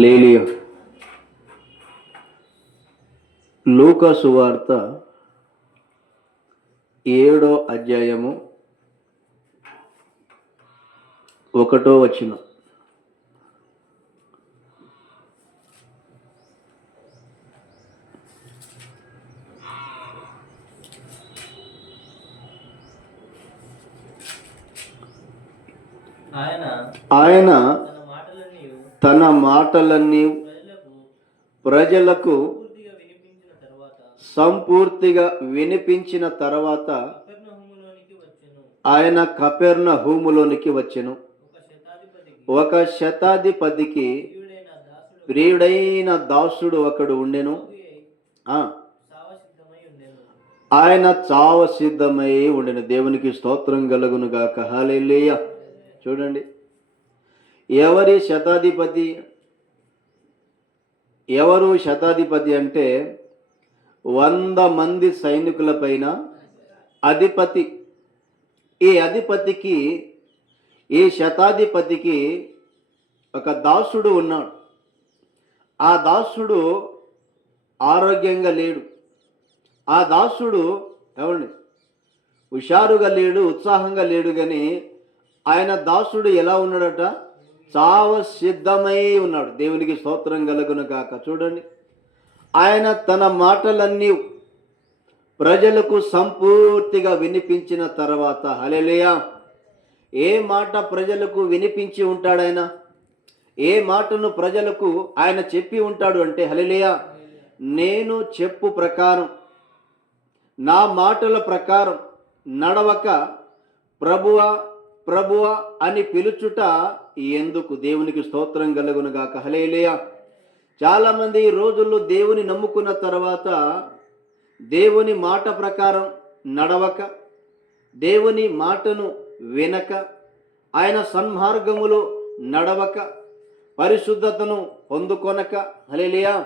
లేలియా. లూకా సువార్త 7వ అధ్యాయము 1వ వచనం. ఆయన తన మాటలన్నీ ప్రజలకు సంపూర్తిగా వినిపించిన తర్వాత ఆయన కపెర్నహూములోనికి వచ్చెను. ఒక శతాధిపతికి ప్రియుడైన దాసుడు ఒకడు ఉండెను. ఆయన చావ సిద్ధమై ఉండెను. దేవునికి స్తోత్రం కలుగును గాక. హల్లెలూయా. చూడండి, ఎవరు శతాధిపతి అంటే 100 మంది సైనికుల పైన అధిపతి. ఈ అధిపతికి, ఈ శతాధిపతికి ఒక దాసుడు ఉన్నాడు. ఆ దాసుడు ఆరోగ్యంగా లేడు. ఆ దాసుడు హుషారుగా లేడు, ఉత్సాహంగా లేడు. కానీ ఆయన దాసుడు ఎలా ఉన్నాడట? చావ సిద్ధమై ఉన్నాడు. దేవునికి స్తోత్రం కలుగును గాక. చూడండి, ఆయన తన మాటలన్నీ ప్రజలకు సంపూర్తిగా వినిపించిన తర్వాత, హల్లెలూయా, ఏ మాట ప్రజలకు వినిపించి ఉంటాడు ఆయన? ఏ మాటను ప్రజలకు ఆయన చెప్పి ఉంటాడు అంటే, హల్లెలూయా, నేను చెప్పు ప్రకారం, నా మాటల ప్రకారం నడవక ప్రభువా ప్రభువా అని పిలుచుట ఎందుకు? దేవునికి స్తోత్రం కలుగును గాక. హల్లెలూయా. చాలామంది ఈ రోజుల్లో దేవుని నమ్ముకున్న తర్వాత దేవుని మాట ప్రకారం నడవక, దేవుని మాటను వినక, ఆయన సన్మార్గములో నడవక, పరిశుద్ధతను పొందుకొనక, హల్లెలూయా,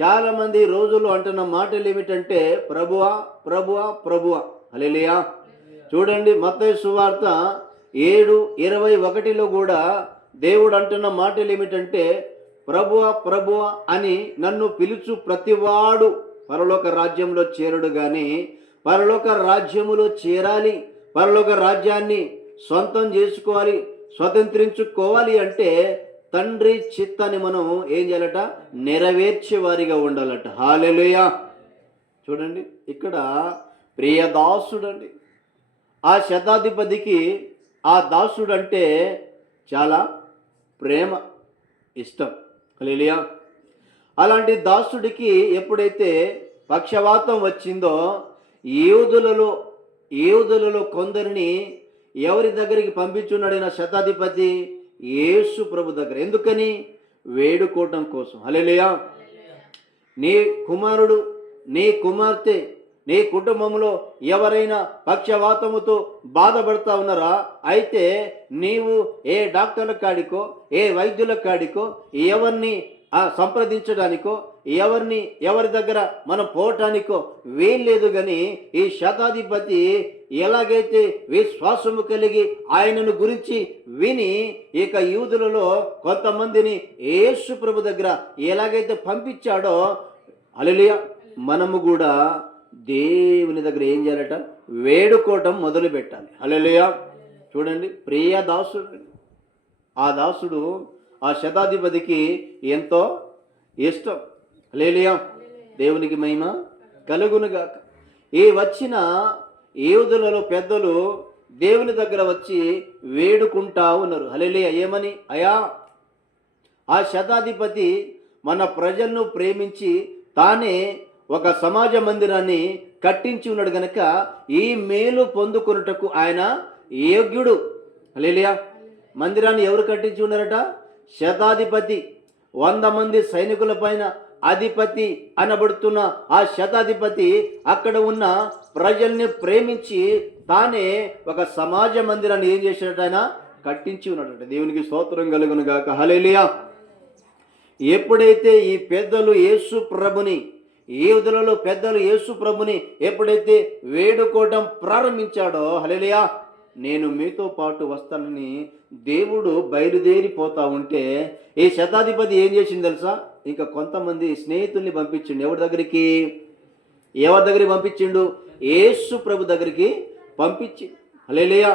చాలామంది రోజుల్లో అంటున్న మాటలు ఏమిటంటే ప్రభువా ప్రభువా ప్రభువా. హల్లెలూయా. చూడండి, మత్తయి సువార్త 7:21 కూడా దేవుడు అంటున్న మాటలు ఏమిటంటే, ప్రభువా ప్రభువా అని నన్ను పిలుచు ప్రతివాడు పరలోక రాజ్యంలో చేరడు. కానీ పరలోక రాజ్యములో చేరాలి, పరలోక రాజ్యాన్ని సొంతం చేసుకోవాలి, స్వతంత్రించుకోవాలి అంటే తండ్రి చిత్తాన్ని మనం ఏం చేయాలట? నెరవేర్చే వారిగా ఉండాలట. హల్లెలూయా. చూడండి, ఇక్కడ ప్రియదాసుడండి. ఆ శతాధిపతికి ఆ దాసుడు అంటే చాలా ప్రేమ, ఇష్టం. హల్లెలూయా. అలాంటి దాసుడికి ఎప్పుడైతే పక్షవాతం వచ్చిందో యూదులలో కొందరిని ఎవరి దగ్గరికి పంపించున్నాడైన శతాధిపతి? యేసు ప్రభు దగ్గర. ఎందుకని? వేడుకోవటం కోసం. హల్లెలూయా. నీ కుమారుడు, నీ కుమార్తె, నీ కుటుంబంలో ఎవరైనా పక్షవాతముతో బాధపడతా ఉన్నారా? అయితే నీవు ఏ డాక్టర్ల కాడికో, ఏ వైద్యుల కాడికో ఎవరిని సంప్రదించడానికో, ఎవరి దగ్గర మనం పోవటానికో వీల్లేదు. కానీ ఈ శతాధిపతి ఎలాగైతే విశ్వాసము కలిగి ఆయనను గురించి విని ఇక యూదులలో కొంతమందిని యేసు ప్రభు దగ్గర ఎలాగైతే పంపించాడో, హల్లెలూయా, మనము కూడా దేవుని దగ్గర ఏం చేయాలట? వేడుకోవటం మొదలు పెట్టాలి. హల్లెలూయా. చూడండి, ప్రియ దాసుడు. ఆ దాసుడు ఆ శతాధిపతికి ఎంతో ఇష్టం. హల్లెలూయా. దేవునికి మహిమ కలుగునుగాక. ఈ వచ్చిన యూదులలో పెద్దలు దేవుని దగ్గర వచ్చి వేడుకుంటా ఉన్నారు. హల్లెలూయా. ఏమని? అయా, ఆ శతాధిపతి మన ప్రజలను ప్రేమించి తానే ఒక సమాజ మందిరాన్ని కట్టించి ఉన్నాడు గనక ఈ మేలు పొందుకొనుటకు ఆయన యోగ్యుడు. హల్లెలూయా. మందిరాన్ని ఎవరు కట్టించి ఉన్నారట? శతాధిపతి. 100 మంది సైనికుల పైన అధిపతి అనబడుతున్న ఆ శతాధిపతి అక్కడ ఉన్న ప్రజల్ని ప్రేమించి తానే ఒక సమాజ మందిరాన్ని ఏం చేసినట్టు? ఆయన కట్టించి ఉన్నాడట. దేవునికి స్తోత్రం కలుగును గాక. హల్లెలూయా. ఎప్పుడైతే ఈ పెద్దలు యేసు ప్రభుని, యూదులలో పెద్దలు యేసు ప్రభుని ఎప్పుడైతే వేడుకోవడం ప్రారంభించాడో, హల్లెలూయా, నేను మీతో పాటు వస్తానని దేవుడు బయలుదేరిపోతా ఉంటే ఈ శతాధిపతి ఏం చేసింది తెలుసా? ఇంకా కొంతమంది స్నేహితుల్ని పంపించిండు. ఎవరి దగ్గరికి పంపించిండు? యేసు ప్రభు దగ్గరికి పంపించి హల్లెలూయా.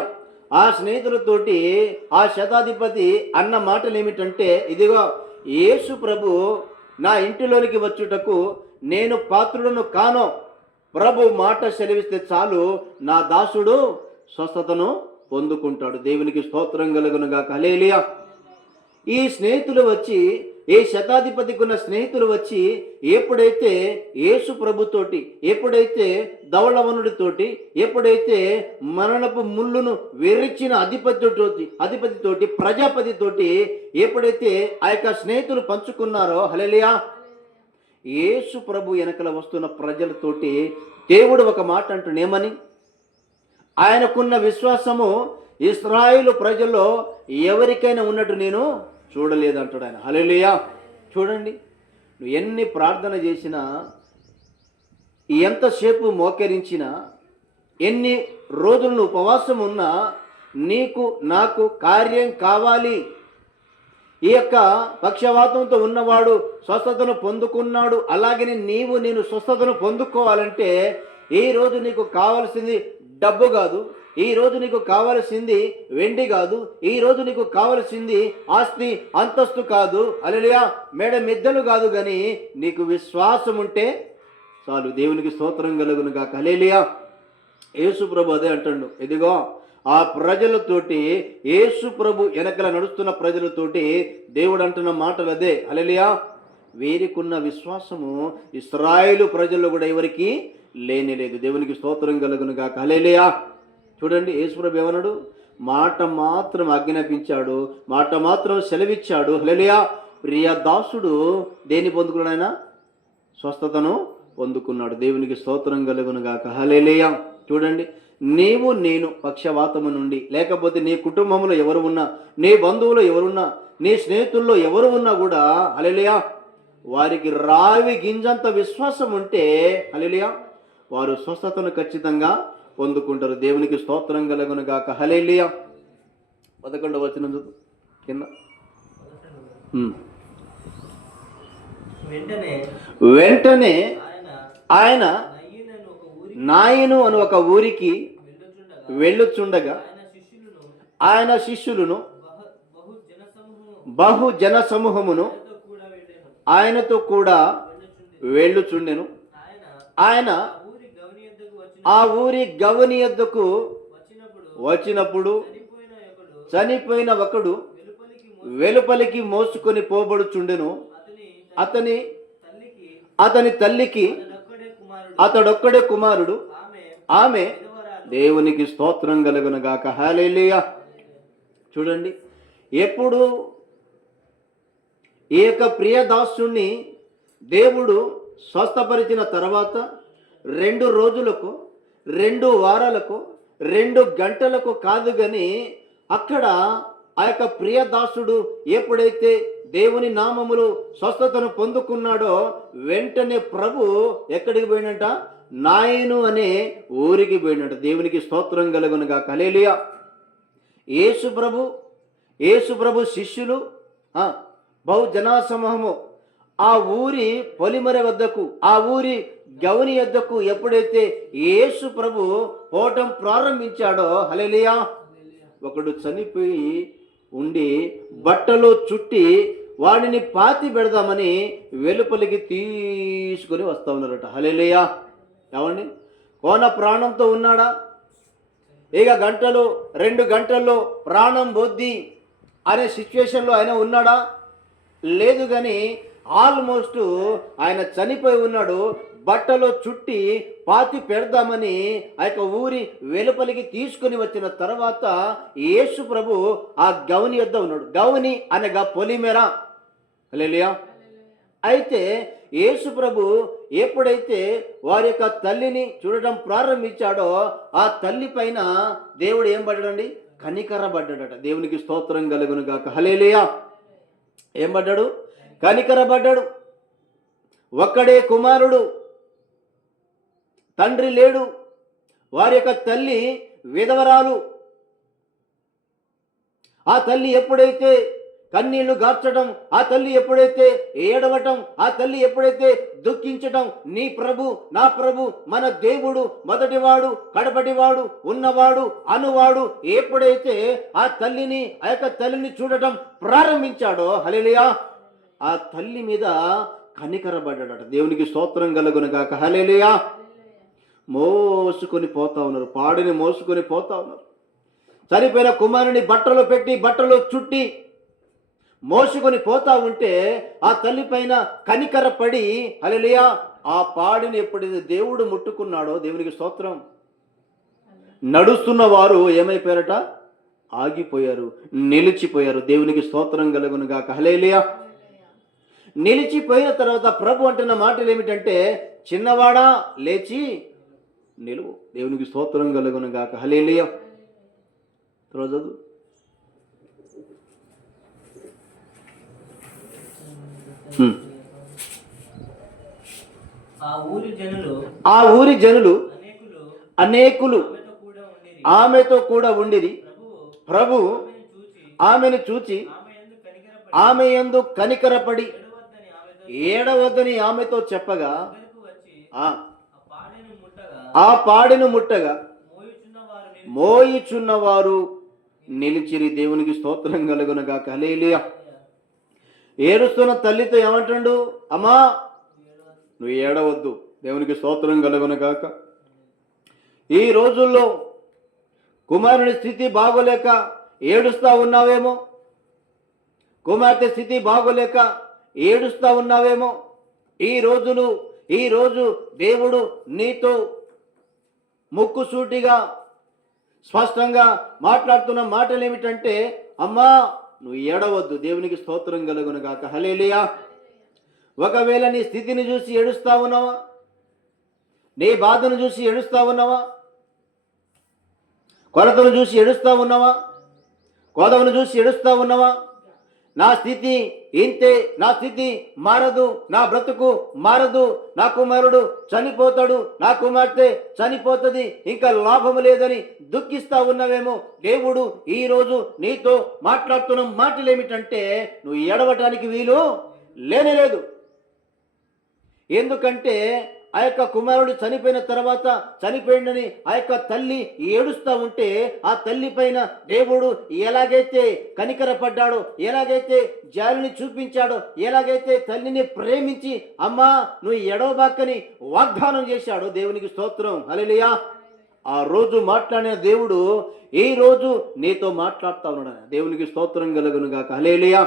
ఆ స్నేహితులతోటి ఆ శతాధిపతి అన్న మాటలు ఏమిటంటే, ఇదిగో యేసు ప్రభు నా ఇంటిలోనికి వచ్చుటకు నేను పాత్రుడను కాను. ప్రభు మాట సెలవిస్తే చాలు నా దాసుడు స్వస్థతను పొందుకుంటాడు. దేవునికి స్తోత్రం కలుగును గాక. హల్లెలూయా. ఈ స్నేహితులు వచ్చి, ఏ శతాధిపతికి ఉన్న స్నేహితులు వచ్చి ఎప్పుడైతే యేసు ప్రభుతోటి, ఎప్పుడైతే ధవళవనుడితోటి, ఎప్పుడైతే మరణపు ముళ్ళును విరిచిన అధిపతితోటి ప్రజాపతితోటి ఎప్పుడైతే ఆ యొక్క స్నేహితులు పంచుకున్నారో, హల్లెలూయా, యేసు ప్రభు వెనకల వస్తున్న ప్రజలతోటి దేవుడు ఒక మాట అంటున్నేమని, ఆయనకున్న విశ్వాసము ఇశ్రాయేలు ప్రజల్లో ఎవరికైనా ఉన్నట్టు నేను చూడలేదు అంటాడు ఆయన. హల్లెలూయా. చూడండి, నువ్వు ఎన్ని ప్రార్థన చేసినా, ఎంతసేపు మోకరించినా, ఎన్ని రోజులు నువ్వు ఉపవాసం ఉన్నా, నీకు నాకు కార్యం కావాలి. ఈ యొక్క పక్షవాతంతో ఉన్నవాడు స్వస్థతను పొందుకున్నాడు, అలాగే నేను స్వస్థతను పొందుకోవాలంటే ఈరోజు నీకు కావాల్సింది డబ్బు కాదు, ఈరోజు నీకు కావలసింది వెండి కాదు, ఈరోజు నీకు కావలసింది ఆస్తి అంతస్తు కాదు, హల్లెలూయా, మేడ మిద్దలు కాదు, కానీ నీకు విశ్వాసం ఉంటే చాలు. దేవునికి స్తోత్రం కలుగును గాక. హల్లెలూయా. యేసు ప్రభు అదే అంటాడు. ఇదిగో ఆ ప్రజలతోటి, యేసు ప్రభు వెనకల నడుస్తున్న ప్రజలతోటి దేవుడు అంటున్న మాటలు అదే. హల్లెలూయా. వీరికున్న విశ్వాసము ఇశ్రాయేలు ప్రజల్లో కూడా ఎవరికి లేని లేదు. దేవునికి స్తోత్రం కలుగును గాక. హల్లెలూయా. చూడండి, యేసు ప్రభు ఏమన్నాడు? మాట మాత్రం ఆజ్ఞాపించాడు, మాట మాత్రం సెలవిచ్చాడు. హల్లెలూయా. ప్రియ దాసుడు దేన్ని పొందుకున్నాడు? ఆయన స్వస్థతను పొందుకున్నాడు. దేవునికి స్తోత్రం కలుగును గాక. హల్లెలూయా. చూడండి, నీవు నేను పక్షవాతము నుండి, లేకపోతే నీ కుటుంబంలో ఎవరు ఉన్నా, నీ బంధువులు ఎవరున్నా, నీ స్నేహితుల్లో ఎవరు ఉన్నా కూడా, హల్లెలూయా, వారికి రావి గింజంత విశ్వాసం ఉంటే, హల్లెలూయా, వారు స్వస్థతను ఖచ్చితంగా పొందుకుంటారు. దేవునికి స్తోత్రం కలుగును గాక. హల్లెలూయా. 11వ వచనం కింద. వెంటనే ఆయన నాయను అని ఒక ఊరికి వెళ్ళుచుండగా ఆయన శిష్యులను బహు జన సమూహమును ఆయనతో కూడా వెళ్ళుచుండెను. ఆయన ఆ ఊరి గవని యొద్దకు వచ్చినప్పుడు చనిపోయిన ఒకడు వెలుపలికి మోసుకొని పోబడుచుండెను. అతని తల్లికి అతడొక్కడే కుమారుడు, ఆమె దేవునికి స్తోత్రం కలుగును గాక. హల్లెలూయా. చూడండి, ఎప్పుడు ఈ యొక్క ప్రియదాసుని దేవుడు స్వస్థపరిచిన తర్వాత 2 రోజులకు, 2 వారాలకు, 2 గంటలకు కాదు, కానీ అక్కడ ఆ యొక్క ప్రియదాసుడు ఎప్పుడైతే దేవుని నామములు స్వస్థతను పొందుకున్నాడో వెంటనే ప్రభు ఎక్కడికి పోయినట? నాయను అనే ఊరికి పోయినట. దేవునికి స్తోత్రం కలుగును గాక. హల్లెలూయా. యేసు ప్రభు శిష్యులు బహు జనాసమూహము ఆ ఊరి పొలిమర వద్దకు, ఆ ఊరి గవని వద్దకు ఎప్పుడైతే యేసు ప్రభు పోవటం ప్రారంభించాడో, హల్లెలూయా, ఒకడు చనిపోయి ఉండి బట్టలో చుట్టి వాడిని పాతి పెడదామని వెలుపలికి తీసుకొని వస్తా ఉన్నారట. హల్లెలూయా. ఏమండి, కోన ప్రాణంతో ఉన్నాడా? ఇక 2 గంటల్లో ప్రాణం బొద్ది అనే సిచ్యువేషన్లో ఆయన ఉన్నాడా? లేదు, కానీ ఆల్మోస్ట్ ఆయన చనిపోయి ఉన్నాడు. బట్టలో చుట్టి పాతి పెడదామని ఆ యొక్క ఊరి వెలుపలికి తీసుకొని వచ్చిన తర్వాత యేసు ప్రభు ఆ గవని యొద్ద ఉన్నాడు. గవని అనగా పొలిమేర. హల్లెలూయా. అయితే యేసు ప్రభు ఎప్పుడైతే వారి యొక్క తల్లిని చూడటం ప్రారంభించాడో ఆ తల్లి పైన దేవుడు ఏం పడ్డాడండి? కనికరపడ్డాడట. దేవునికి స్తోత్రం కలుగును గాక. హల్లెలూయా. ఏం పడ్డాడు? కనికరపడ్డాడు. ఒక్కడే కుమారుడు, తండ్రి లేడు. వారి యొక్క తల్లి విధవరాలు. ఆ తల్లి ఎప్పుడైతే కన్నీళ్లు గార్చడం, ఆ తల్లి ఎప్పుడైతే ఏడవటం, ఆ తల్లి ఎప్పుడైతే దుఃఖించటం, నీ ప్రభు, నా ప్రభు, మన దేవుడు మొదటివాడు, కడపటివాడు, ఉన్నవాడు, అనువాడు ఎప్పుడైతే ఆ తల్లిని చూడటం ప్రారంభించాడో, హల్లెలూయా, ఆ తల్లి మీద కనికరపడ్డాడట. దేవునికి స్తోత్రం కలుగునుగాక. హల్లెలూయా. మోసుకొని పోతా ఉన్నారు, పాడిని మోసుకొని పోతా ఉన్నారు. చనిపోయిన కుమారుని బట్టలు పెట్టి, బట్టలు చుట్టి మోసుకొని పోతా ఉంటే ఆ తల్లి పైన కనికరపడి, హల్లెలూయా, ఆ పాడిని ఎప్పుడైతే దేవుడు ముట్టుకున్నాడో, దేవునికి స్తోత్రం, నడుస్తున్న వారు ఏమైపోయారట? ఆగిపోయారు, నిలిచిపోయారు. దేవునికి స్తోత్రం కలుగునుగాక. హల్లెలూయా. నిలిచిపోయిన తర్వాత ప్రభు అంటున్న మాటలు ఏమిటంటే, చిన్నవాడా లేచి నిలువు. దేవునికి స్తోత్రం కలుగునుగాక. హల్లెలూయా. రోజు ఆ ఊరి జనులు అనేకులు ఆమెతో కూడా ఉండిరి. ప్రభు ఆమెను చూచి ఆమె యందు కనికరపడి ఏడవద్దని ఆమెతో చెప్పగా, ఆ పాడెను ముట్టగా మోయుచున్నవారు నిలిచిరి. దేవునికి స్తోత్రం కలుగునుగాక. హల్లెలూయా. ఏడుస్తున్న తల్లితో ఏమంటాడు? అమ్మా, నువ్వు ఏడవద్దు. దేవునికి స్తోత్రం కలుగునుగాక. ఈ రోజుల్లో కుమారుని స్థితి బాగోలేక ఏడుస్తా ఉన్నావేమో, కుమార్తె స్థితి బాగోలేక ఏడుస్తా ఉన్నావేమో. ఈ రోజు దేవుడు నీతో ముక్కుసూటిగా స్పష్టంగా మాట్లాడుతున్న మాటలు ఏమిటంటే, అమ్మా నువ్వు ఏడవద్దు. దేవునికి స్తోత్రం కలుగునుగాక. హల్లెలూయా. ఒకవేళ నీ స్థితిని చూసి ఏడుస్తా ఉన్నావా? నీ బాధను చూసి ఏడుస్తా ఉన్నావా? కొరతను చూసి ఏడుస్తా ఉన్నావా? కోదవను చూసి ఏడుస్తా ఉన్నావా? నా స్థితి ఇంతే, నా స్థితి మారదు, నా బ్రతుకు మారదు, నా కుమారుడు చనిపోతాడు, నా కుమార్తె చనిపోతుంది, ఇంకా లాభము లేదని దుఃఖిస్తా ఉన్నావేమో. దేవుడు ఈరోజు నీతో మాట్లాడుతున్న మాటలు ఏమిటంటే, నువ్వు ఏడవటానికి వీలు లేనేలేదు. ఎందుకంటే ఆ యొక్క కుమారుడు చనిపోయిన తర్వాత, చనిపోయిందని ఆ యొక్క తల్లి ఏడుస్తూ ఉంటే, ఆ తల్లి పైన దేవుడు ఎలాగైతే కనికరపడ్డాడో, ఎలాగైతే జాలిని చూపించాడో, ఎలాగైతే తల్లిని ప్రేమించి అమ్మా నువ్వు ఎడవబాకని వాగ్దానం చేశాడో, దేవునికి స్తోత్రం. హల్లెలూయా. ఆ రోజు మాట్లాడిన దేవుడు ఈ రోజు నీతో మాట్లాడుతా ఉన్నాడు. దేవునికి స్తోత్రం కలుగునుగాక. హల్లెలూయా.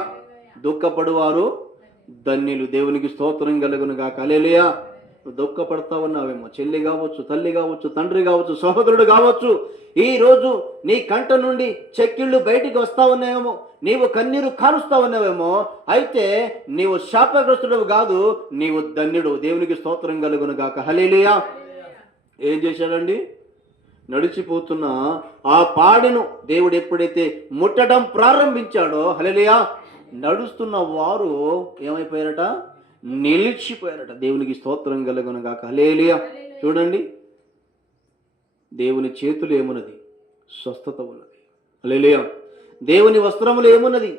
దుఃఖపడువారు ధన్యులు. దేవునికి స్తోత్రం కలుగునుగాక. హల్లెలూయా. దుఃఖపడతా ఉన్నావేమో, చెల్లి కావచ్చు, తల్లి కావచ్చు, తండ్రి కావచ్చు, సహోదరుడు కావచ్చు, ఈ రోజు నీ కంట నుండి చెక్కిళ్ళు బయటికి వస్తా ఉన్నాయేమో, నీవు కన్నీరు కానుస్తా ఉన్నావేమో. అయితే నీవు శాపగ్రస్తుడు కాదు, నీవు ధన్యుడు. దేవునికి స్తోత్రం కలుగునుగాక. హల్లెలూయా. ఏం చేశాడండి? నడిచిపోతున్న ఆ పాడెను దేవుడు ఎప్పుడైతే ముట్టడం ప్రారంభించాడో, హల్లెలూయా, నడుస్తున్న వారు ఏమైపోయారట? నిలిచిపోయారట. దేవునికి స్తోత్రం కలుగునుగాక. హల్లెలూయా. చూడండి, దేవుని చేతులు ఏమున్నది? స్వస్థత ఉన్నది. హల్లెలూయా. దేవుని వస్త్రములు ఏమున్నది?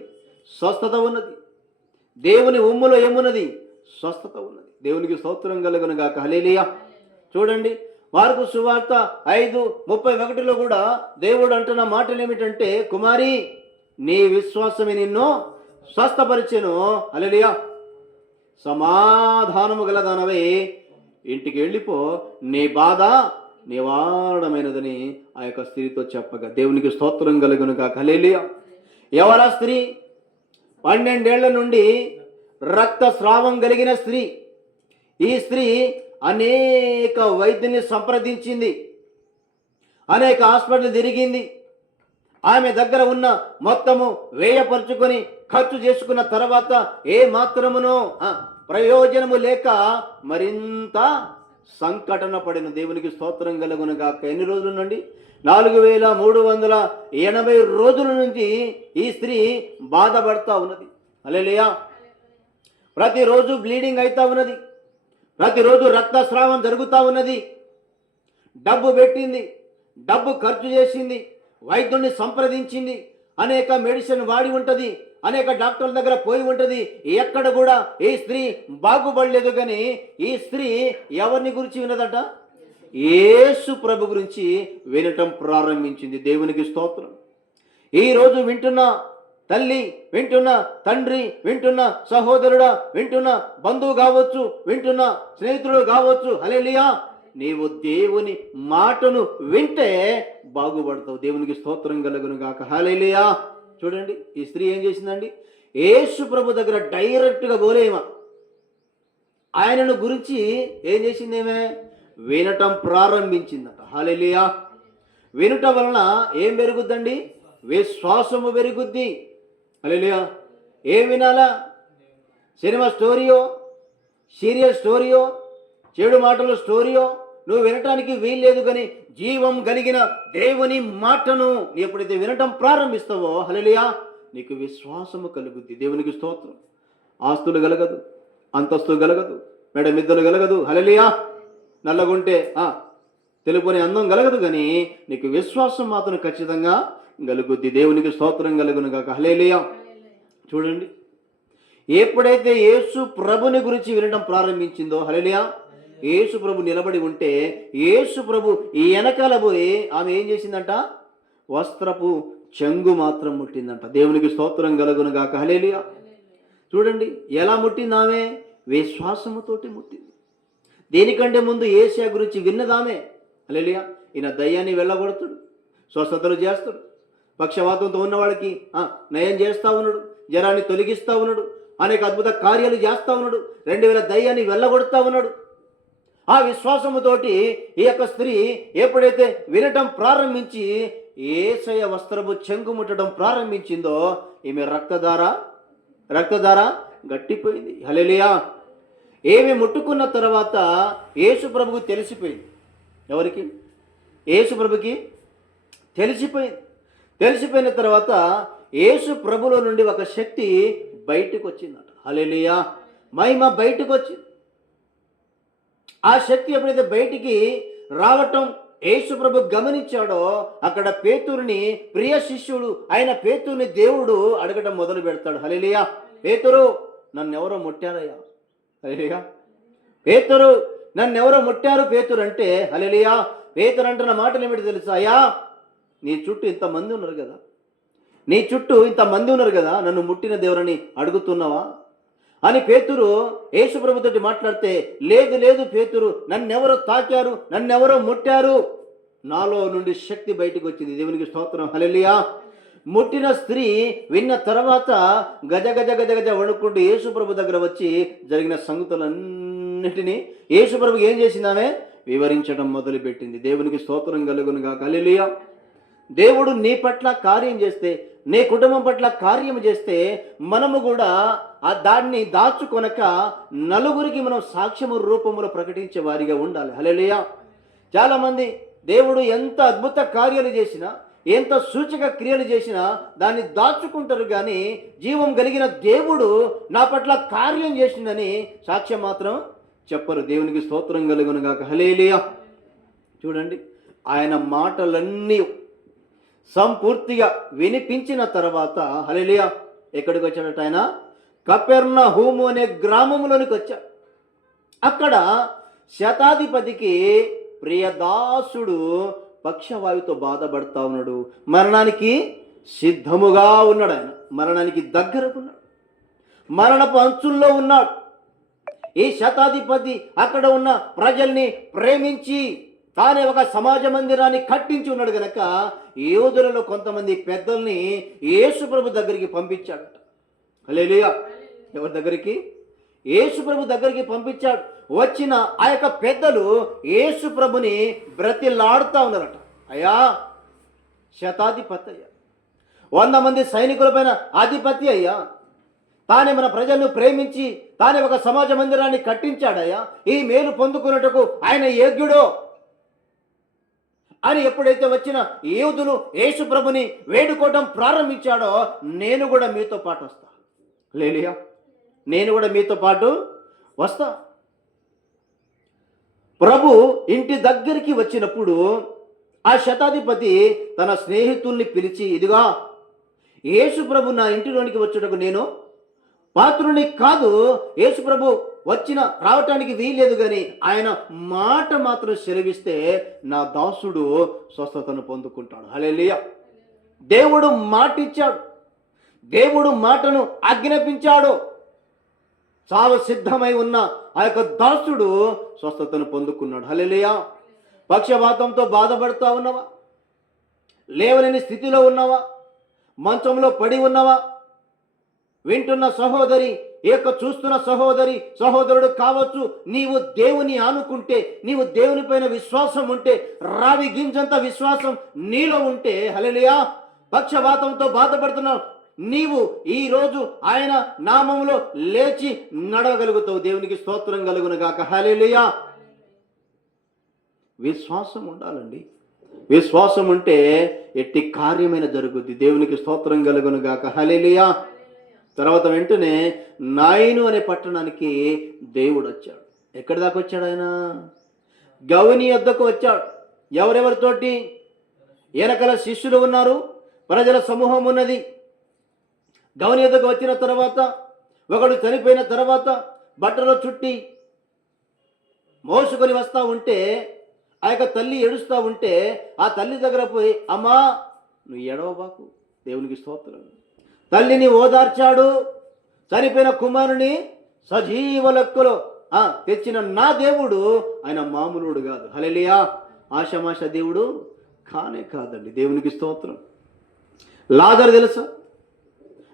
స్వస్థత ఉన్నది. దేవుని ఉమ్ములో ఏమున్నది? స్వస్థత ఉన్నది. దేవునికి స్తోత్రం కలుగునుగాక. హల్లెలూయా. చూడండి, మార్కు సువార్త 5:31 కూడా దేవుడు అంటున్న మాటలు ఏమిటంటే, కుమారి నీ విశ్వాసమే నిన్ను స్వస్థపరిచెను. హల్లెలూయా. సమాధానము గలదానవై ఇంటికి వెళ్ళిపో, నీ బాధ నివారణమైనదని ఆ యొక్క స్త్రీతో చెప్పగా, దేవునికి స్తోత్రం కలుగునుగాక. హల్లెలూయా. ఎవరా స్త్రీ? 12 ఏళ్ల నుండి రక్తస్రావం కలిగిన స్త్రీ. ఈ స్త్రీ అనేక వైద్యుని సంప్రదించింది, అనేక హాస్పిటల్ తిరిగింది. ఆమె దగ్గర ఉన్న మొత్తము వ్యయపరుచుకొని ఖర్చు చేసుకున్న తర్వాత ఏ మాత్రమునో ప్రయోజనము లేక మరింత సంకటన పడిన. దేవునికి స్తోత్రం కలుగునుగాక. ఎన్ని రోజుల నుండి? 4380 రోజుల నుంచి ఈ స్త్రీ బాధపడతా ఉన్నది. హల్లెలూయా. ప్రతిరోజు బ్లీడింగ్ అవుతా ఉన్నది, ప్రతిరోజు రక్తస్రావం జరుగుతూ ఉన్నది. డబ్బు పెట్టింది, డబ్బు ఖర్చు చేసింది, వైద్యుడిని సంప్రదించింది, అనేక మెడిసిన్ వాడి ఉంటుంది, అనేక డాక్టర్ల దగ్గర పోయి ఉంటుంది, ఎక్కడ కూడా ఈ స్త్రీ బాగుపడలేదు. కానీ ఈ స్త్రీ ఎవరిని గురించి విన్నదట? యేసు ప్రభు గురించి వినటం ప్రారంభించింది. దేవునికి స్తోత్రం. ఈరోజు వింటున్న తల్లి, వింటున్న తండ్రి, వింటున్న సహోదరుడా, వింటున్న బంధువు కావచ్చు, వింటున్న స్నేహితుడు కావచ్చు, హల్లెలూయా, నీవు దేవుని మాటను వింటే బాగుపడతావు. దేవునికి స్తోత్రం కలుగును గాక. హల్లెలూయా. చూడండి, ఈ స్త్రీ ఏం చేసిందండి? యేసు ప్రభు దగ్గర డైరెక్ట్గా పోలేమా, ఆయనను గురించి ఏం చేసిందేమే? వినటం ప్రారంభించిందట. హల్లెలూయా. వినుట వలన ఏం పెరుగుద్దండి? విశ్వాసము పెరుగుద్ది. హల్లెలూయా. ఏం వినాలా? సినిమా స్టోరీయో, సీరియల్ స్టోరీయో, చెడు మాటల స్టోరీయో నువ్వు వినటానికి వీల్లేదు. కానీ జీవం కలిగిన దేవుని మాటను నీ ఎప్పుడైతే వినటం ప్రారంభిస్తావో, హల్లెలూయా, నీకు విశ్వాసము కలుగుద్ది. దేవునికి స్తోత్రం. ఆస్తులు కలగదు, అంతస్తు కలగదు, మెడమిద్దలు కలగదు, హల్లెలూయా. నల్లగుంటే తెలుపుని అందం కలగదు, కానీ నీకు విశ్వాసం మాత్రం ఖచ్చితంగా కలుగుద్ది. దేవునికి స్తోత్రం కలుగును గాక. హల్లెలూయా. చూడండి, ఎప్పుడైతే యేసు ప్రభుని గురించి వినడం ప్రారంభించిందో, హల్లెలూయా, యేసు ప్రభు నిలబడి ఉంటే యేసు ప్రభు ఈ వెనకాల పోయి ఆమె ఏం చేసిందంట? వస్త్రపు చెంగు మాత్రం ముట్టిందంట. దేవునికి స్తోత్రం కలుగును గాక. హల్లెలూయా. చూడండి, ఎలా ముట్టింది ఆమె? విశ్వాసముతోటి ముట్టింది. దేనికంటే ముందు యేసయ్య గురించి విన్నదామే. హల్లెలూయా. ఈయన దయ్యాన్ని వెళ్ళగొడతాడు, స్వస్థతలు చేస్తాడు, పక్షవాతంతో ఉన్న వాళ్ళకి నయం చేస్తూ ఉన్నాడు, జ్వరాన్ని తొలగిస్తూ ఉన్నాడు, అనేక అద్భుత కార్యాలు చేస్తూ ఉన్నాడు, 2000 దయ్యాన్ని వెళ్ళగొడతా ఉన్నాడు. ఆ విశ్వాసముతోటి ఈ యొక్క స్త్రీ ఎప్పుడైతే వినటం ప్రారంభించి యేసయ్య వస్త్రపు చెంగు ముట్టడం ప్రారంభించిందో, ఈమె రక్తధార గట్టిపోయింది. హల్లెలూయా. ఏమి ముట్టుకున్న తర్వాత యేసు ప్రభుకు తెలిసిపోయింది. ఎవరికి? యేసు ప్రభుకి తెలిసిపోయింది. తెలిసిపోయిన తర్వాత యేసు ప్రభులో నుండి ఒక శక్తి బయటకు వచ్చిందట. హల్లెలూయా. మహిమ బయటకు వచ్చింది. ఆ శక్తి ఎప్పుడైతే బయటికి రావటం యేసు ప్రభు గమనించాడో, అక్కడ పేతురుని, ప్రియ శిష్యుడు అయిన పేతురుని దేవుడు అడగటం మొదలు పెడతాడు. హల్లెలూయా. పేతురు, నన్నెవరో ముట్టారయ్యా. హల్లెలూయా. పేతురు, నన్నెవరో ముట్టారు పేతురు అంటే, హల్లెలూయా, పేతురు అంటున్న మాటలు ఏమిటి తెలుసా? అయ్యా, నీ చుట్టూ ఇంతమంది ఉన్నారు కదా, నన్ను ముట్టిన దేవురని అడుగుతున్నావా అని పేతురు యేసు ప్రభుతోటి మాట్లాడితే, లేదు పేతురు, నన్నెవరో తాకారు, నన్నెవరో ముట్టారు. నాలో నుండి శక్తి బయటకు వచ్చింది. దేవునికి స్తోత్రం. హల్లెలూయా. ముట్టిన స్త్రీ విన్న తర్వాత గజ వణుక్కుంటూ యేసు ప్రభు దగ్గర వచ్చి జరిగిన సంగతులన్నిటినీ యేసు ప్రభుకి ఏం చేసిందామే? వివరించడం మొదలుపెట్టింది. దేవునికి స్తోత్రం కలుగును గాక. హల్లెలూయా. దేవుడు నీ పట్ల కార్యం చేస్తే, నీ కుటుంబం పట్ల కార్యం చేస్తే, మనము కూడా దాన్ని దాచుకొనక నలుగురికి మనం సాక్ష్యము రూపంలో ప్రకటించే వారిగా ఉండాలి. హల్లెలూయా. చాలామంది దేవుడు ఎంత అద్భుత కార్యాలు చేసినా, ఎంత సూచక క్రియలు చేసినా దాన్ని దాచుకుంటారు, కానీ జీవం కలిగిన దేవుడు నా పట్ల కార్యం చేసిందని సాక్ష్యం మాత్రం చెప్పరు. దేవునికి స్తోత్రం కలుగును గాక. హల్లెలూయా. చూడండి, ఆయన మాటలన్నీ సంపూర్తిగా వినిపించిన తర్వాత, హల్లెలూయా, ఎక్కడికి వచ్చాడట? ఆయన కపెర్నహూము అనే గ్రామంలోనికి వచ్చాడు. అక్కడ శతాధిపతికి ప్రియదాసుడు పక్షవాయువుతో బాధపడతా ఉన్నాడు. మరణానికి సిద్ధముగా ఉన్నాడు. ఆయన మరణానికి దగ్గరకున్నాడు, మరణపు అంచుల్లో ఉన్నాడు. ఈ శతాధిపతి అక్కడ ఉన్న ప్రజల్ని ప్రేమించి తానే ఒక సమాజ మందిరాన్ని కట్టించి ఉన్నాడు గనక యోధులలో కొంతమంది పెద్దల్ని యేసు ప్రభు దగ్గరికి పంపించాడట. హల్లెలూయా. ఎవరి దగ్గరికి? యేసు ప్రభు దగ్గరికి పంపించాడు. వచ్చిన ఆ యొక్క పెద్దలు యేసు ప్రభుని బ్రతిలాడుతూ ఉన్నారట. అయ్యా, శతాధిపతి అయ్యా, 100 మంది సైనికుల పైన అధిపతి అయ్యా, తానే మన ప్రజలను ప్రేమించి తానే ఒక సమాజ మందిరాన్ని కట్టించాడయ్యా, ఈ మేలు పొందుకున్నట్టుకు ఆయన యోగ్యుడో అని ఎప్పుడైతే వచ్చిన యూదులు యేసు ప్రభుని వేడుకోవడం ప్రారంభించాడో, నేను కూడా మీతో పాటు వస్తా. హల్లెలూయా. నేను కూడా మీతో పాటు వస్తా. ప్రభు ఇంటి దగ్గరికి వచ్చినప్పుడు ఆ శతాధిపతి తన స్నేహితుల్ని పిలిచి, ఇదిగా యేసు ప్రభు నా ఇంటిలోనికి వచ్చుటకు నేను పాత్రుని కాదు. యేసు ప్రభు రావటానికి వీల్లేదు, కానీ ఆయన మాట మాత్రం సెలవిస్తే నా దాసుడు స్వస్థతను పొందుకుంటాడు. హల్లెలూయా. దేవుడు మాట ఇచ్చాడు, దేవుడు మాటను ఆజ్ఞాపించాడు. చావ సిద్ధమై ఉన్న ఆ యొక్క దాసుడు స్వస్థతను పొందుకున్నాడు. హల్లెలూయా. పక్షవాతంతో బాధపడుతూ ఉన్నవా? లేవలేని స్థితిలో ఉన్నావా? మంచంలో పడి ఉన్నావా? వింటున్న సహోదరి, ఈ యొక్క చూస్తున్న సహోదరుడు కావచ్చు, నీవు దేవుని ఆనుకుంటే, నీవు దేవుని పైన విశ్వాసం ఉంటే, రావి గింజంత విశ్వాసం నీలో ఉంటే, హల్లెలూయా, పక్షవాతంతో బాధపడుతున్నావు, నీవు ఈ రోజు ఆయన నామములో లేచి నడవగలుగుతావు. దేవునికి స్తోత్రం కలుగును గాక. హల్లెలూయా. విశ్వాసం ఉండాలండి. విశ్వాసం ఉంటే ఎట్టి కార్యమైన జరుగుద్ది. దేవునికి స్తోత్రం కలుగును గాక. హల్లెలూయా. తర్వాత వెంటనే నాయిను అనే పట్టణానికి దేవుడు వచ్చాడు. ఎక్కడి దాకా వచ్చాడు? ఆయన గౌని వద్దకు వచ్చాడు. ఎవరెవరితోటి? వెనకల శిష్యులు ఉన్నారు, ప్రజల సమూహం ఉన్నది. గౌని వద్దకు వచ్చిన తర్వాత, ఒకడు చనిపోయిన తర్వాత బట్టలో చుట్టి మోసుకొని వస్తూ ఉంటే, ఆ యొక్క తల్లి ఏడుస్తూ ఉంటే, ఆ తల్లి దగ్గర పోయి, అమ్మా నువ్వు ఏడవబాకు, దేవునికి స్తోత్రం. తల్లిని ఓదార్చాడు. చనిపోయిన కుమారుని సజీవ లెక్కలో తెచ్చిన నా దేవుడు ఆయన మామూలుడు కాదు. హల్లెలూయా. ఆషామాష దేవుడు కానే కాదండి. దేవునికి స్తోత్రం. లాజరు తెలుసా?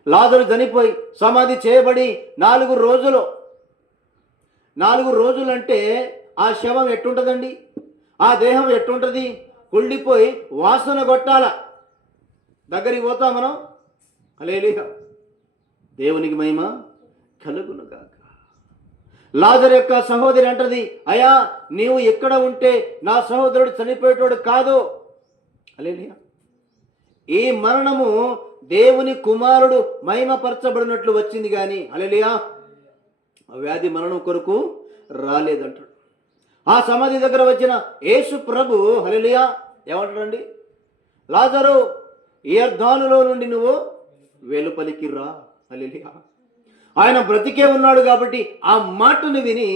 లాజరు చనిపోయి సమాధి చేయబడి 4 రోజులు. 4 రోజులంటే ఆ శవం ఎట్టుంటుందండి? ఆ దేహం ఎట్టుంటుంది? కుళ్ళిపోయి వాసన కొట్టాల. దగ్గరికి పోతాం మనం. హల్లెలూయా. దేవునికి మహిమ కలుగును గాక. లాజరు యొక్క సహోదరి అంటది, అయ్యా నీవు ఎక్కడ ఉంటే నా సహోదరుడు చనిపోయేటోడు కాదు. హల్లెలూయా. ఈ మరణము దేవుని కుమారుడు మహిమపరచబడినట్లు వచ్చింది కానీ, హల్లెలూయా, వ్యాధి మరణం కొరకు రాలేదంటాడు. ఆ సమాధి దగ్గర వచ్చిన యేసు ప్రభు, హల్లెలూయా, ఏమంటాడండి? లాజరు ఈ యొర్దానులో నుండి నువ్వు వెలుపలికి రా. హల్లెలూయా. ఆయన బ్రతికే ఉన్నాడు కాబట్టి ఆ మాటను విని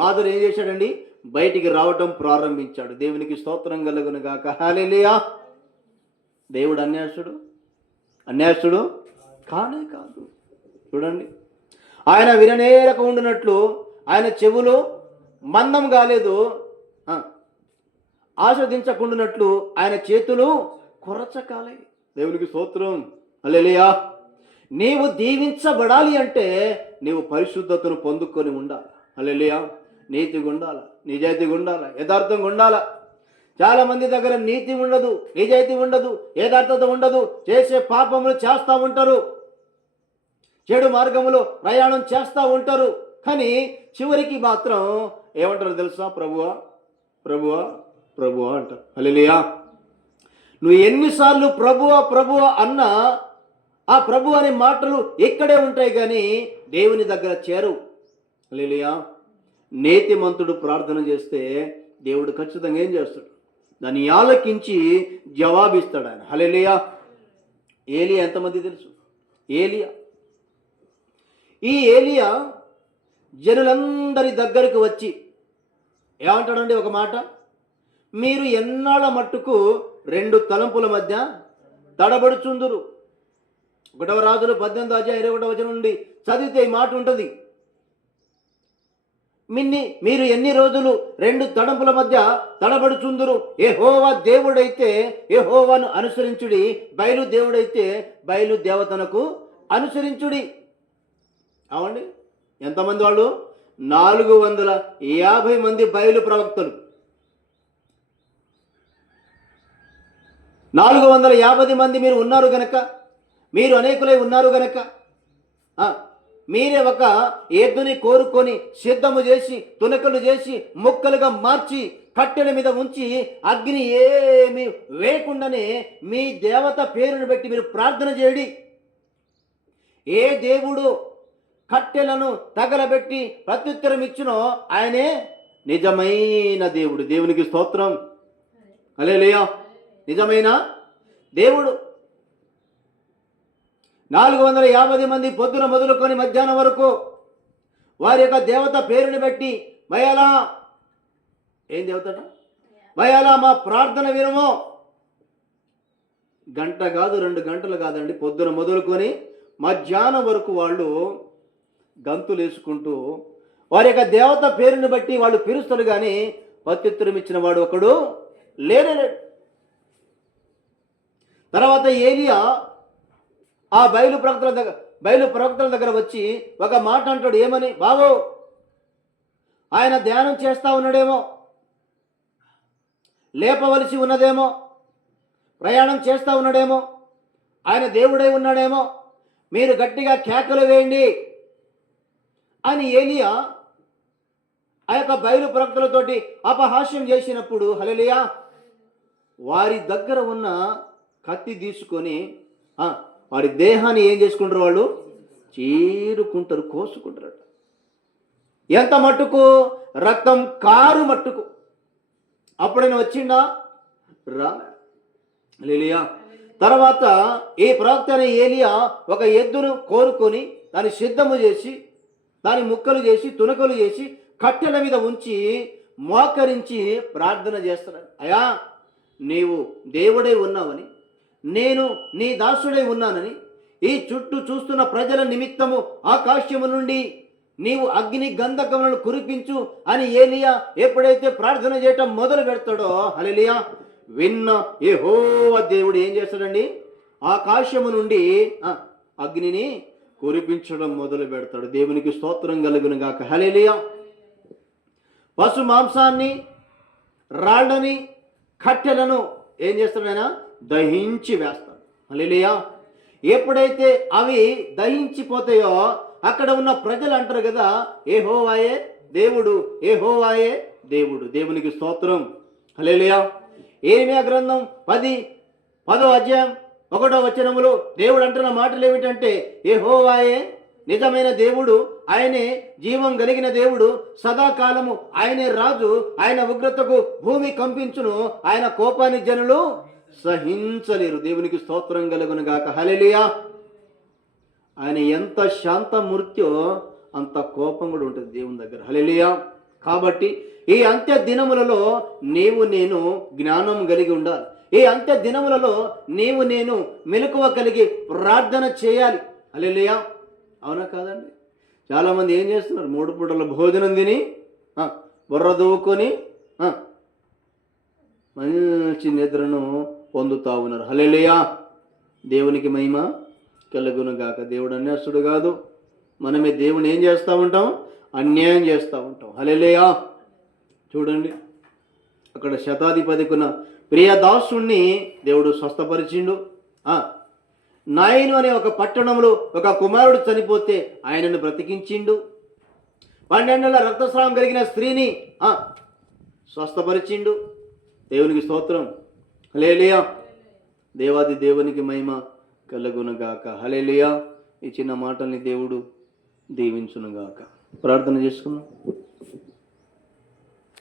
లాజరు ఏం చేశాడండి? బయటికి రావటం ప్రారంభించాడు. దేవునికి స్తోత్రం కలుగును గాక. హల్లెలూయా. దేవుడు అన్యాయస్తుడు కానే కాదు. చూడండి, ఆయన విననేరక ఉండినట్లు ఆయన చెవులు మందం కాలేదు, ఆస్వాదించకుండానట్లు ఆయన చేతులు కొరచకాలే. దేవునికి స్తోత్రం. హల్లెలూయా. నీవు దీవించబడాలి అంటే నీవు పరిశుద్ధతను పొందుకొని ఉండాలి. హల్లెలూయా. నీతిగా ఉండాలి, నిజాయితీగా ఉండాలి, యథార్థంగా ఉండాలి. చాలా మంది దగ్గర నీతి ఉండదు, నిజాయితీ ఉండదు, యథార్థత ఉండదు. చేసే పాపములు చేస్తూ ఉంటారు, చెడు మార్గములో ప్రయాణం చేస్తూ ఉంటారు. కానీ చివరికి మాత్రం ఏమంటారు తెలుసా? ప్రభువా ప్రభువా ప్రభువా అంటారు. హల్లెలూయా. నువ్వు ఎన్నిసార్లు ప్రభువా ప్రభువా అన్నా ఆ ప్రభు అనే మాటలు ఇక్కడే ఉంటాయి కానీ దేవుని దగ్గర చేరవు. హల్లెలూయా. నీతిమంతుడు ప్రార్థన చేస్తే దేవుడు ఖచ్చితంగా ఏం చేస్తాడు? దాన్ని ఆలకించి జవాబిస్తాడు ఆయన. హల్లెలూయా. ఏలియా ఎంతమంది తెలుసు? ఈ ఏలియా జనులందరి దగ్గరకు వచ్చి ఏమంటాడండి? ఒక మాట, మీరు ఎన్నాళ్ళ మట్టుకు 2 తలంపుల మధ్య తడబడుచుందురు. 1 రాజులు 18:21 నుండి చదివితే ఈ మాట ఉంటుంది. మీరు ఎన్ని రోజులు 2 తలంపుల మధ్య తడబడుచుందురు? యెహోవా దేవుడైతే యెహోవాను అనుసరించుడి, బయలు దేవుడైతే బయలు దేవతనకు అనుసరించుడి. అవండి, ఎంతమంది వాళ్ళు? 450 మంది బయలు ప్రవక్తలు. 450 మంది మీరు ఉన్నారు గనక, మీరు అనేకులై ఉన్నారు గనక, మీరే ఒక ఎద్దుని కోరుకొని సిద్ధము చేసి తునకలు చేసి ముక్కలుగా మార్చి కట్టెల మీద ఉంచి అగ్ని ఏమి వేయకుండానే మీ దేవత పేరును బట్టి మీరు ప్రార్థన చేయండి. ఏ దేవుడు కట్టెలను తగలబెట్టి ప్రత్యుత్తరం ఇచ్చునో ఆయనే నిజమైన దేవుడు. దేవునికి స్తోత్రం. హల్లెలూయా. నిజమైన దేవుడు. 450 మంది పొద్దున మొదలుకొని మధ్యాహ్నం వరకు వారి యొక్క దేవత పేరుని బట్టి భయాలా, ఏం దేవతట, భయాలా మా ప్రార్థన వినము. గంట కాదు 2 గంటలు కాదండి, పొద్దున మొదలుకొని మధ్యాహ్నం వరకు వాళ్ళు గంతులు వేసుకుంటూ వారి యొక్క దేవత పేరుని బట్టి వాళ్ళు పిలుస్తారు, కానీ ప్రత్యుత్తరం ఇచ్చిన వాడు ఒకడు లేనే. తర్వాత ఏలియా ఆ బయలు ప్రవక్తల దగ్గర వచ్చి ఒక మాట అంటాడు. ఏమని? బాబు, ఆయన ధ్యానం చేస్తూ ఉన్నాడేమో, లేపవలసి ఉన్నదేమో, ప్రయాణం చేస్తూ ఉన్నాడేమో, ఆయన దేవుడై ఉన్నాడేమో, మీరు గట్టిగా కేకలు వేయండి అని ఏలియా ఆ యొక్క బయలు ప్రవక్తలతోటి అపహాస్యం చేసినప్పుడు హల్లెలూయా వారి దగ్గర ఉన్న కత్తి తీసుకొని వారి దేహాన్ని ఏం చేసుకుంటారు? వాళ్ళు చీరుకుంటారు, కోసుకుంటారు. ఎంత మట్టుకు? రక్తం కారు మట్టుకు. అప్పుడైనా వచ్చిండా? రా. హల్లెలూయా. తర్వాత ఈ ప్రవక్త అనే ఏలియా ఒక ఎద్దును కోరుకొని దాన్ని సిద్ధము చేసి దాని ముక్కలు చేసి తునకలు చేసి కట్టెల మీద ఉంచి మోకరించి ప్రార్థన చేస్తున్నాడు. అయ్యా, నీవు దేవుడై ఉన్నావని, నేను నీ దాసుడై ఉన్నానని, ఈ చుట్టూ చూస్తున్న ప్రజల నిమిత్తము ఆకాశము నుండి నీవు అగ్ని గంధకములను కురిపించు అని ఏలియా ఎప్పుడైతే ప్రార్థన చేయటం మొదలు పెడతాడో హల్లెలూయా విన్న యెహోవా దేవుడు ఏం చేస్తాడండి? ఆకాశము నుండి అగ్నిని కురిపించడం మొదలు పెడతాడు. దేవునికి స్తోత్రం కలుగును గాక. హల్లెలూయా. పశు మాంసాన్ని, రాళ్ళని, కట్టెలను ఏం చేస్తాడు? ఆయన దహించి వేస్తాడు. హల్లెలూయా. ఎప్పుడైతే అవి దహించిపోతాయో అక్కడ ఉన్న ప్రజలు అంటారు కదా, యెహోవాయే దేవుడు, యెహోవాయే దేవుడు. దేవునికి స్తోత్రం. హల్లెలూయా. యెరెమీయా గ్రంథం 10వ అధ్యాయం 1వ వచనములో దేవుడు అంటున్న మాటలు ఏమిటంటే, యెహోవాయే నిజమైన దేవుడు, ఆయనే జీవం కలిగిన దేవుడు, సదాకాలము ఆయనే రాజు, ఆయన ఉగ్రతకు భూమి కంపించును, ఆయన కోపాన్ని జనులు సహించలేరు. దేవునికి స్తోత్రం కలుగును గాక. హల్లెలూయా. ఆయన ఎంత శాంతమూర్త్యో అంత కోపం కూడా ఉంటుంది దేవుని దగ్గర. హల్లెలూయా. కాబట్టి ఈ అంత్య దినములలో నీవు నేను జ్ఞానం కలిగి ఉండాలి. ఈ అంత్య దినములలో నీవు నేను మెలకువ కలిగి ప్రార్థన చేయాలి. హల్లెలూయా. అవునా కాదండి? చాలామంది ఏం చేస్తున్నారు? 3 పూటల భోజనం తిని బుర్ర దూవుకొని మంచి నిద్రను పొందుతా ఉన్నారు. హల్లెలూయా. దేవునికి మహిమ కలుగును గాక. దేవుడు అన్యాసుడు కాదు. మనమే దేవుని ఏం చేస్తూ ఉంటాం? అన్యాయం చేస్తూ ఉంటాం. హల్లెలూయా. చూడండి, అక్కడ శతాధిపతికున్న ప్రియదాసుణ్ణి దేవుడు స్వస్థపరిచిండు. నాయను అనే ఒక పట్టణంలో ఒక కుమారుడు చనిపోతే ఆయనను బ్రతికించిండు. 12 రక్తస్రావం కలిగిన స్త్రీని స్వస్థపరిచిండు. దేవునికి స్తోత్రం. హల్లెలూయా. దేవాది దేవునికి మహిమ కలుగునుగాక. హల్లెలూయా. ఈ చిన్న మాటల్ని దేవుడు దీవించునుగాక. ప్రార్థన చేసుకుందాం.